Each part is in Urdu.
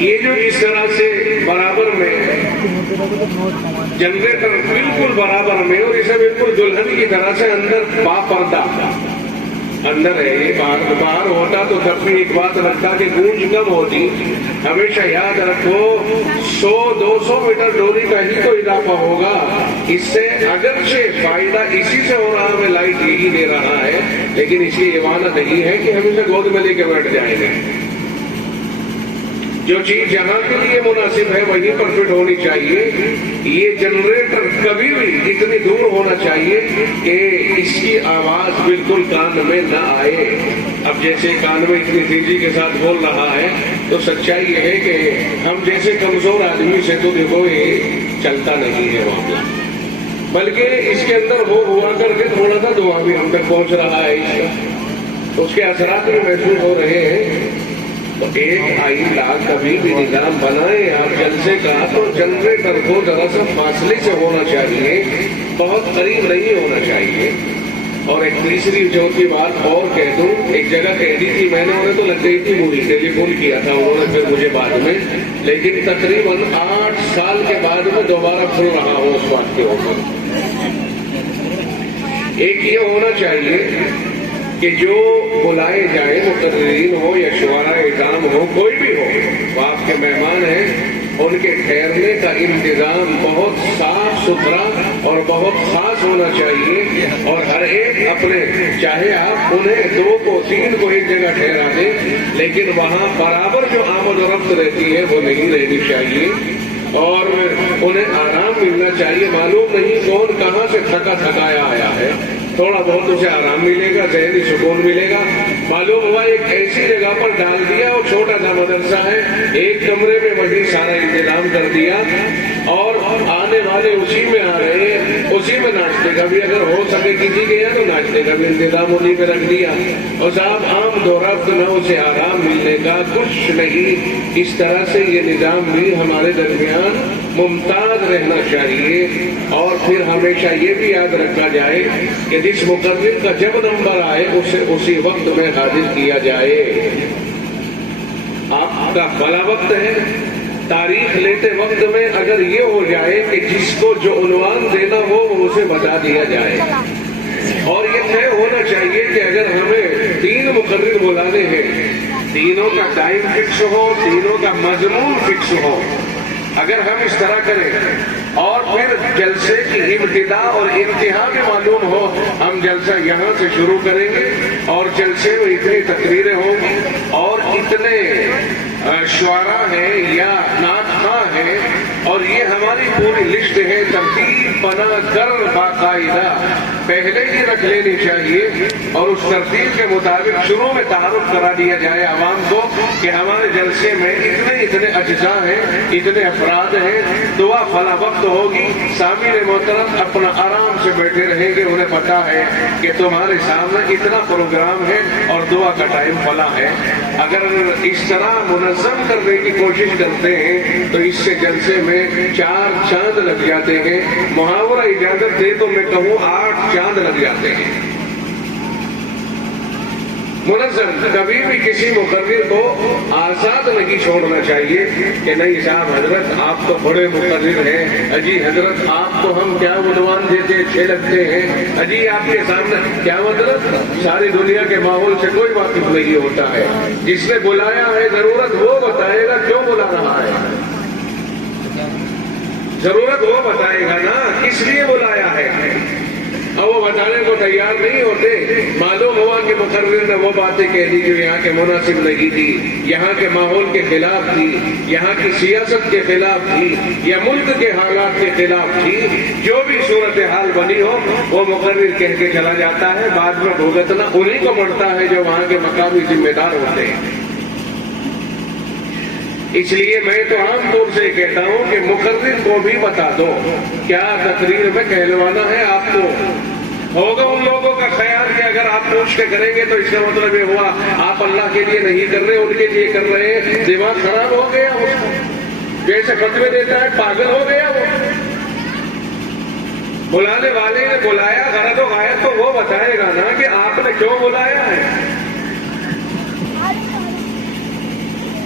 یہ جو اس طرح سے برابر میں جنریٹر بالکل برابر میں اور اسے بالکل دلہن کی طرح سے اندر پردہ اندر ہے، یہ باہر ہوتا تو تب بھی ایک بات رکھتا کہ گونج کم ہوتی. ہمیشہ یاد رکھو 100-200 میٹر ڈوری کا ہی تو اضافہ ہوگا. اس سے اگرچہ فائدہ اسی سے ہو رہا ہے، لائٹ یہی دے رہا ہے، لیکن اس کی یہ معنی نہیں ہے کہ ہم اسے گود میں لے کے بیٹھ جائیں گے. جو چیز جہاں کے لیے مناسب ہے وہیں پر فٹ ہونی چاہیے. یہ جنریٹر کبھی بھی اتنی دور ہونا چاہیے کہ اس کی آواز بالکل کان میں نہ آئے. اب جیسے کان میں اتنی تیزی کے ساتھ بول رہا ہے تو سچائی یہ ہے کہ ہم جیسے کمزور آدمی سے تو دیکھو یہ چلتا نہیں ہے معاملہ، بلکہ اس کے اندر وہ ہوا کر کے تھوڑا سا دعا بھی ہم تک پہنچ رہا ہے، اس کے اثرات بھی محسوس ہو رہے ہیں. تو ایک آئندہ کبھی بھی نظام بنائیں آپ جلسے کا تو جنریٹر کو ذرا سا فاصلے سے ہونا چاہیے، بہت قریب نہیں ہونا چاہیے. اور ایک تیسری چوتھی بات اور کہہ دوں، ایک جگہ کہہ دی تھی میں نے، انہیں تو لگ گئی تھی مجھے ٹیلی فون کیا تھا انہوں نے پھر مجھے بعد میں، لیکن تقریباً 8 سال کے بعد میں دوبارہ کھل رہا ہوں اس بات کے اوپر. ایک یہ ہونا چاہیے کہ جو بلائے جائیں مقررین ہو یا شعراء اعظام ہو، کوئی بھی ہو، وہ آپ کے مہمان ہیں، ان کے ٹھہرنے کا انتظام بہت صاف ستھرا اور بہت خاص ہونا چاہیے. اور ہر ایک اپنے، چاہے آپ انہیں 2 کو 3 کو ایک جگہ ٹھہرا دیں، لیکن وہاں برابر جو آمد و رفت رہتی ہے وہ نہیں رہنی چاہیے اور انہیں آرام ملنا چاہیے. معلوم نہیں کون کہاں سے تھکا تھکایا آیا ہے، تھوڑا بہت اسے آرام ملے گا، ذہنی سکون ملے گا. معلوم ہوا ایک ایسی جگہ پر ڈال دیا اور چھوٹا سا مدرسہ ہے، ایک کمرے میں وہی سارا انتظام کر دیا اور آنے والے اسی میں آ رہے ہیں، اسی میں ناشتے کا بھی اگر ہو سکے کسی کے یہاں تو ناشتے کا بھی انتظام انہیں پہ رکھ دیا. اور صاحب عام دورفت نہ اسے آرام ملنے کا کچھ نہیں. اس طرح سے یہ نظام بھی ہمارے درمیان ممتاز رہنا چاہیے. اور پھر ہمیشہ یہ بھی یاد رکھا جائے کہ جس مقرر کا جب نمبر آئے اسے اسی وقت میں حاضر کیا جائے. آپ کا بھلا وقت ہے، تاریخ لیتے وقت میں اگر یہ ہو جائے کہ جس کو جو عنوان دینا ہو وہ اسے بتا دیا جائے. اور یہ طے ہونا چاہیے کہ اگر ہمیں 3 مقرر بلانے ہیں، تینوں کا ٹائم فکس ہو، تینوں کا مضمون فکس ہو. اگر ہم اس طرح کریں اور پھر جلسے کی ابتدا اور انتہا بھی معلوم ہو، ہم جلسہ یہاں سے شروع کریں گے اور جلسے میں اتنی تقریریں ہوں گی اور اتنے شعراء ہیں یا نعت خواں ہیں، اور یہ ہماری پوری لسٹ ہے ترتیب بنا کر باقاعدہ پہلے ہی رکھ لینی چاہیے. اور اس ترتیب کے مطابق شروع میں تعارف کرا دیا جائے عوام کو کہ ہمارے جلسے میں اتنے اجزاء ہیں، اتنے افراد ہیں، دعا فلاں وقت ہوگی. سامعین محترم اپنا آرام سے بیٹھے رہیں گے، انہیں پتا ہے کہ تمہارے سامنے اتنا پروگرام ہے اور دعا کا ٹائم فلاں ہے. اگر اس طرح منظم کرنے کی کوشش کرتے ہیں تو اس سے جلسے میں 4 چاند لگ جاتے ہیں. محاورہ اجازت دے تو میں کہوں 8 چاند لگ جاتے ہیں. منظم کبھی بھی کسی مقرر کو آزاد نہیں چھوڑنا چاہیے کہ نہیں صاحب حضرت آپ تو بڑے مقرر ہیں، اجی حضرت آپ تو ہم کیا عنوان دیتے اچھے لگتے ہیں، اجی آپ کے سامنے کیا مطلب ساری دنیا کے ماحول سے کوئی واقف نہیں ہوتا ہے. جس نے بلایا ہے ضرورت وہ بتائے گا کیوں بلا رہا ہے، ضرورت وہ بتائے گا نا کس لیے بلایا ہے. اور وہ بتانے کو تیار نہیں ہوتے. معلوم ہوا کہ مقرر نے وہ باتیں کہہ دی جو یہاں کے مناسب نہیں تھی، یہاں کے ماحول کے خلاف تھی، یہاں کی سیاست کے خلاف تھی یا ملک کے حالات کے خلاف تھی. جو بھی صورتحال بنی ہو وہ مقرر کہہ کے چلا جاتا ہے، بعد میں بھگتنا انہیں کو پڑتا ہے جو وہاں کے مقامی ذمہ دار ہوتے ہیں. اس لیے میں تو عام طور سے کہتا ہوں کہ مقرر کو بھی بتا دو کیا تقریر میں کہلوانا ہے. آپ کو ہوگا ان لوگوں کا خیال کہ اگر آپ پوچھ کے کریں گے تو اس کا مطلب یہ ہوا آپ اللہ کے لیے نہیں کر رہے، ان کے لیے کر رہے ہیں. دماغ خراب ہو گیا، جیسے فتوے دیتا ہے پاگل ہو گیا. وہ بلانے والے نے بلایا، غرض و غایت تو وہ بتائے گا نا کہ آپ نے کیوں بلایا ہے.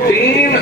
3